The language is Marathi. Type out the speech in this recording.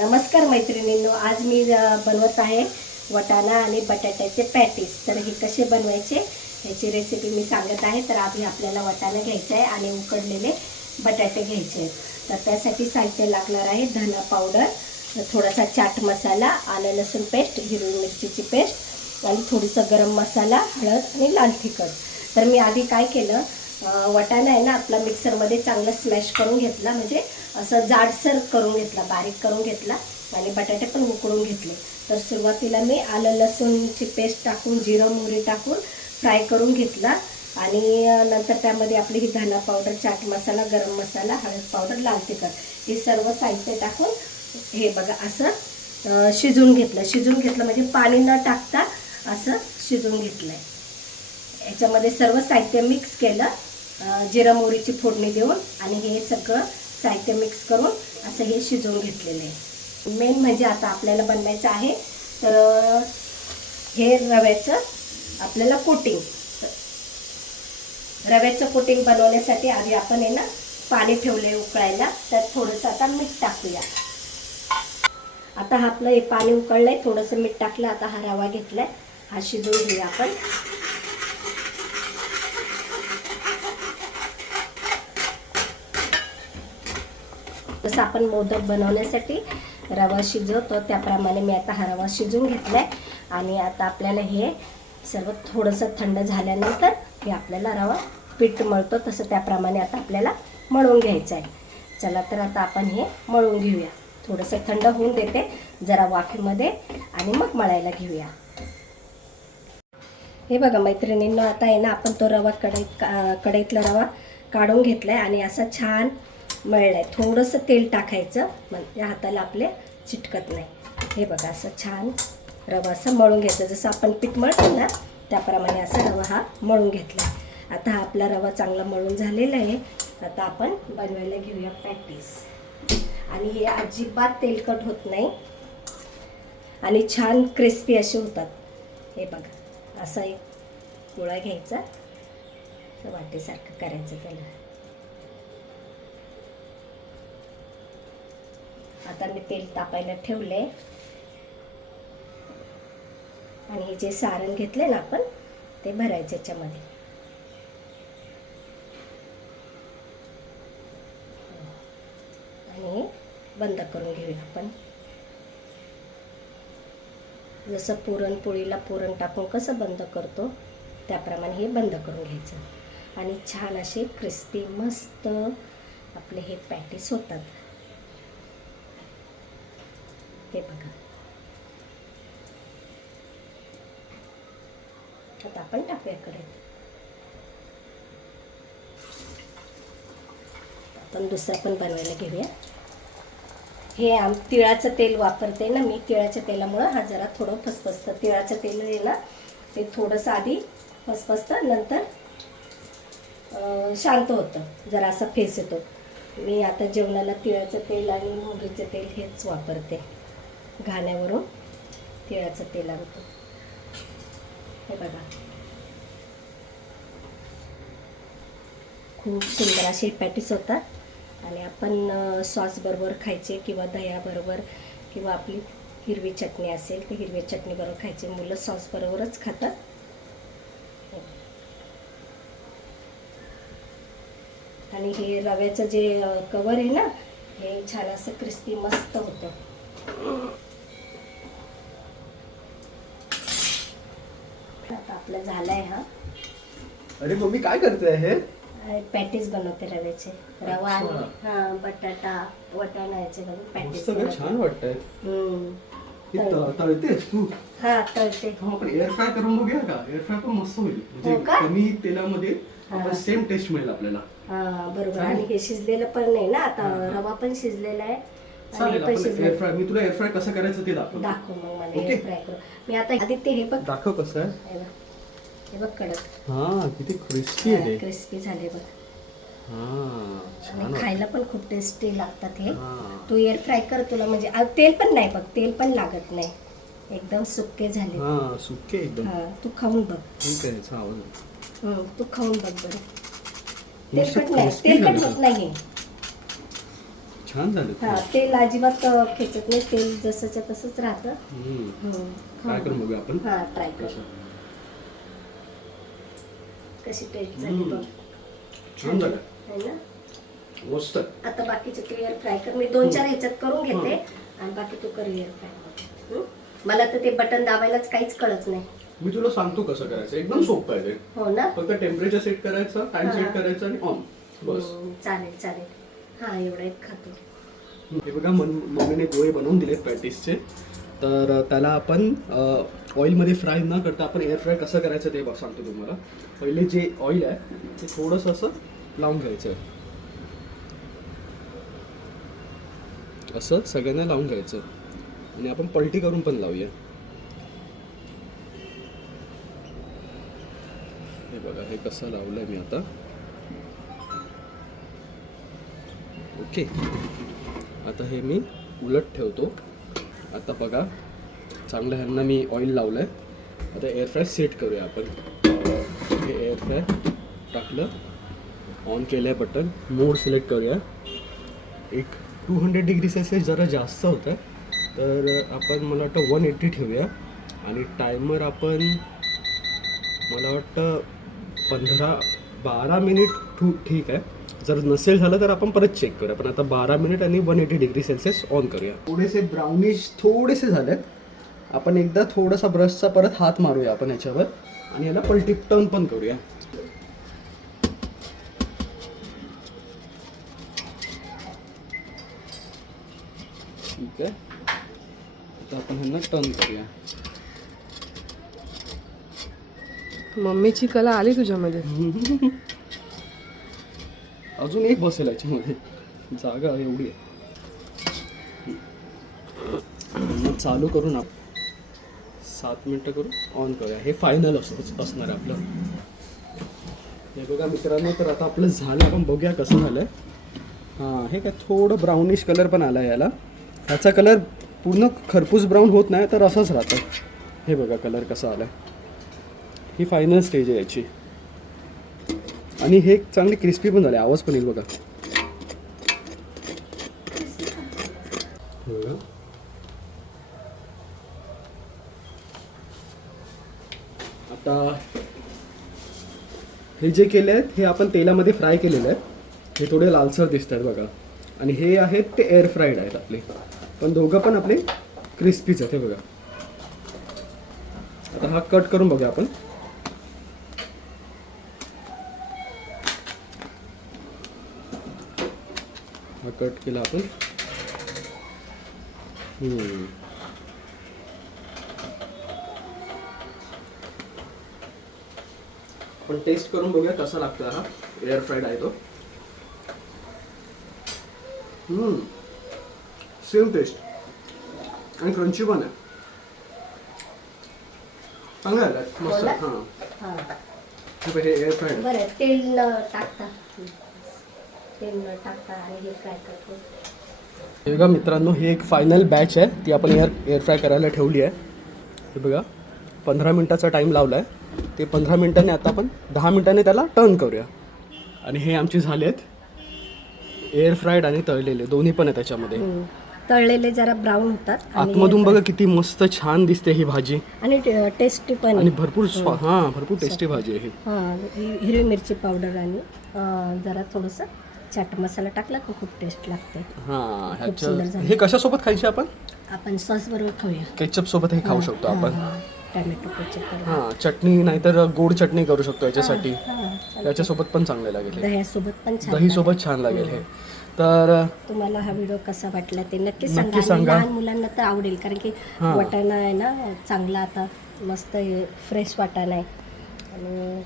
नमस्कार मैत्रिणींनो, आज मी बनवत आहे वाटाणा आणि बटाट्याचे पॅटीस। तर हे कसे बनवायचे याची रेसिपी मी सांगत आहे। तर आधी आपल्याला वाटाणा घ्यायचा आहे आणि उकडलेले बटाटे घ्यायचे आहेत। तर त्यासाठी साहित्य लागणार आहे धना पावडर, थोडासा चाट मसाला, आलं लसूण पेस्ट, हिरवी मिरचीची पेस्ट आणि थोडीसा गरम मसाला, हळद आणि लाल तिखट। तर मी आधी काय केलं, वाटाणा आहे ना आपला मिक्सरमध्ये चांगला स्मॅश करून घेतला, म्हणजे असं जाडसर करून घेतला, बारीक करून घेतला आणि बटाटे पण उकडून घेतले। तर सुरुवातीला मी आलं लसूणची पेस्ट टाकून, जिरं मोहरी टाकून फ्राय करून घेतला आणि नंतर त्यामध्ये आपली ही धना पावडर, चाट मसाला, गरम मसाला, हळद पावडर, लाल तिखट हे सर्व साहित्य टाकून हे बघा असं शिजवून घेतलं म्हणजे पाणी न टाकता असं शिजवून घेतलंय। याच्यामध्ये सर्व साहित्य मिक्स केलं, जिरा मोहरीची फोडणी देऊन आणि हे सगळं साहित्य मिक्स करून असं हे शिजवून घेतलेलं आहे। मेन म्हणजे आता आपल्याला बनवायचं आहे तर हे रव्याचं आपल्याला कोटिंग। रव्याचं कोटिंग बनवण्यासाठी आधी आपण आहे ना पाणी ठेवले उकळायला, तर थोडंसं आता मीठ टाकूया। आता आपलं हे पाणी उकळलंय, थोडंसं मीठ टाकलं, आता हा रवा घेतलाय, हा शिजवून घेऊया आपण। जसं आपण मोदक बनवण्यासाठी रवा शिजवतो त्याप्रमाणे मी आता हा रवा शिजवून घेतलाय आणि आता आपल्याला हे सर्व थोडंसं थंड झाल्यानंतर हे आपल्याला रवा पीठ मळतो तसं त्याप्रमाणे आता आपल्याला मळून घ्यायचं आहे। चला तर आता आपण हे मळून घेऊया, थोडंसं थंड होऊन देते जरा वाफेमध्ये आणि मग मळायला घेऊया। हे बघा मैत्रिणींनो, आता आहे ना आपण तो रवा कढईतला रवा काढून घेतलाय आणि असा छान मळलाय। थोडंसं तेल टाकायचं म्हणजे हाताला आपले चिटकत नाही। हे बघा असं छान रवा असं मळून घ्यायचं, जसं आपण पीठ मळतो ना त्याप्रमाणे असा रवा हा मळून घेतला। आता हा आपला रवा चांगला मळून झालेला आहे। आता आपण बनवायला घेऊया पॅटीस आणि हे अजिबात तेलकट होत नाही आणि छान क्रिस्पी असे होतात। हे बघा असा एक गोळा घ्यायचा, असं वाटेसारखं करायचं त्याला। आता मी तेल तापायला ठेवले आणि हे जे सारण घेतले ना आपण ते भरायचं याच्यामध्ये। आणि बंद करून घेऊया आपण। जसं पुरणपोळीला पुरण टाकून कसं बंद करतो त्याप्रमाणे हे बंद करून घ्यायचं आणि छान असे क्रिस्पी मस्त आपले हे पॅटीस होतात। हे बघा आता आपण टाकूया कढईत। आपण दुसरा पण बनवायला घेऊया। हे तिळाचं तेल वापरते ना मी, तिळाच्या तेलामुळं हा जरा थोडं फसफसतं। तिळाचं तेल आहे ना ते थोडंसं आधी फसफसतं, नंतर शांत होतं, जरा असा फेस येतो। मी आता जेवणाला तिळाचं तेल आणि मोहरीचं तेल हेच वापरते, घाण्यावरून तिळाचं तेल आणतो। हे बघा खूप सुंदर असे पॅटीस होतात आणि आपण सॉस बरोबर खायचे किंवा दह्याबरोबर किंवा आपली हिरवी चटणी असेल तर हिरवी चटणी बरोबर खायचे। मुलं सॉस बरोबरच खातात। आणि हे रव्याचं जे कवर आहे ना हे छान असं क्रिस्पी मस्त होतं। आता आपलं झालंय हा। अरे मम्मी काय करते हे? पॅटीस बनवते रव्याचे, रवा आणि हा बटाटा वाटाणा याचे पॅटीस छान वाटतंय। तळतेस तू? हा तळते। आपण एअर फ्राय करून बघूया का? एअर फ्राय पण मस्त होईल, म्हणजे कमी तेलामध्ये सेम टेस्ट मिळेल आपल्याला। हा बरोबर, आणि हे शिजलेलं पण नाही ना, आता रवा पण शिजलेला आहे आणि पण एअर फ्राय मी तुला एअर फ्राय कसं करायचं ते दाखव मग मला एअर फ्राय करू। मी आता आदित्य हे बघ दाखव कसं आहे। हे बघ कडक, हा किती क्रिस्पी आहे, क्रिस्पी झाले बघ। छान खायला पण खूप टेस्टी लागतात हे। तू एअर फ्राय कर, तुला म्हणजे तेल पण नाही बघ, तेल पण लागत नाही, एकदम सुके झाले। सुके एकदम। तू खाऊन बघ। ठीक आहे, तू खाऊन बघ बरं, तेलकट नाही, तेलकट होत नाही। छान झालं. हा तेल अजिबात खेचत नाही, तेल जसंच्या तसंच राहतं. ट्राय करून बघूया आपण. हा ट्राय कर. कशी टेस्ट झाली बघ. छान झालं. है ना? मस्त. आता बाकीचे तू एअर फ्राय कर. मी 2-4 ह्याच्यात करून घेते आणि बाकी तू कर एअर फ्राय. मला तर ते बटन दाबायलाच काहीच कळत नाही. मी तुला सांगतो कसं करायचं, एकदम सोपं आहे ते. हो ना? फक्त टेम्परेचर सेट करायचं, टाइम सेट करायचं आणि ऑन, बस. चालेल चालेल. हा एवढा एक खातो. हे बघा मम्मीने गोळे बनवून दिलेत पॅटीसचे. तर त्याला आपण ऑइलमध्ये फ्राय न करता आपण एअर फ्राय कसं करायचं ते सांगतो तुम्हाला. पहिले जे ऑइल आहे ते थोडंसं असं लावून घ्यायचं, असं सगळ्यांना लावून घ्यायचं आणि आपण पलटी करून पण लावूया. हे बघा हे कसं लावलंय मी आता. ओके, आता हे मी उलट ठेवतो. आता बघा चांगलं ह्यांना मी ऑइल लावलंय. आता एअर फ्राय सेट करूया आपण. हे एअर फ्राय टाकलं, ऑन केलं आहे बटन, मोड सिलेक्ट करूया. एक 200 डिग्री सेल्सिअस जरा जास्त होतं तर आपण मला वाटतं 180 ठेवूया आणि टायमर आपण मला वाटतं 12 मिनिट ठीक आहे. जर नसेल झालं तर आपण परत चेक करूया. पण आता 12 मिनिट आणि 180 डिग्री सेल्सिअस ऑन करूया. थोडेसे ब्राउनिश थोडेसे झालेत. आपण एकदा थोडासा ब्रशचा परत हात मारूया आपण ह्याच्यावर आणि याला पलटी टर्न पण करूया. ठीक आहे, आता आपण ह्यांना टर्न करूया. मम्मीची कला आली तुझ्यामध्ये. अजून एक बसेल याच्यामध्ये, जागा एवढी आहे. मग चालू करून आपण 7 मिनटं करून ऑन करूया. हे फायनल असणार आहे आपलं. हे बघा मित्रांनो, तर आता आपलं झालं. आपण बघूया कसं झालं आहे. हां, हे काय थोडं ब्राउनिश कलर पण आला आहे याला. ह्याचा कलर पूर्ण खरपूस ब्राऊन होत नाही तर असंच राहतं. हे बघा कलर कसा आला आहे. ही फायनल स्टेज आहे याची. आणि हे चांगले क्रिस्पी पण झाले. आवाज पण येईल बघा. आता हे जे केले आहेत हे आपण तेलामध्ये फ्राय केलेले आहेत. हे थोडे लालसर दिसत आहेत बघा. आणि हे आहेत ते एअर फ्राईड आहेत आपले. पण दोघं पण आपले क्रिस्पीच आहेत. हे बघा. आता हा कट करून बघूया आपण. हा कट केला आपण. आपण टेस्ट करून बघूया कसा लागतो हा एअर फ्राईड आहे तो. सेम टेस्ट आणि क्रंची पण आहे. चांगलं झालं, मस्त. हां, हे एअर फ्राईड. बरं तेल न टाकता आणि हे फ्राय करतो. हे बघा मित्रांनो, ही एक फायनल बॅच आहे. ती आपण एअर फ्राय करायला ठेवली आहे. हे बघा 15 मिनटाचा टाईम लावला आहे. ते 15 मिनटाने आता आपण 10 मिनटाने त्याला टर्न करूया. आणि हे आमचे झाले आहेत एअर फ्राईड आणि तळलेले दोन्ही पण आहे त्याच्यामध्ये. तळलेले जरा ब्राऊन होतात. आतमधून बघा किती मस्त छान दिसते ही भाजी. आणि टेस्टी पण. आणि भरपूर भरपूर टेस्टी भाजी आहे ही. हिरवी मिरची पावडर आणि जरा थोडंसं चाट मसाला टाकला की खूप टेस्ट लागते. हे कशासोबत खायचे आपण सॉस बरोबर खाऊया. केचप सोबत हे खाऊ शकतो आपण. Tomato ketchup. चटणी नाहीतर गोड चटणी करू शकतो याच्यासाठी. त्याच्यासोबत पण चांगले लागेल. दह्यासोबत पण छान. दहीसोबत छान लागेल हे. तर तुम्हाला हा व्हिडिओ कसा वाटला ते नक्की सांगा. लहान मुलांना तर आवडेल कारण की वाटाणा आहे ना चांगला. आता मस्त फ्रेश वाटाणा आहे आणि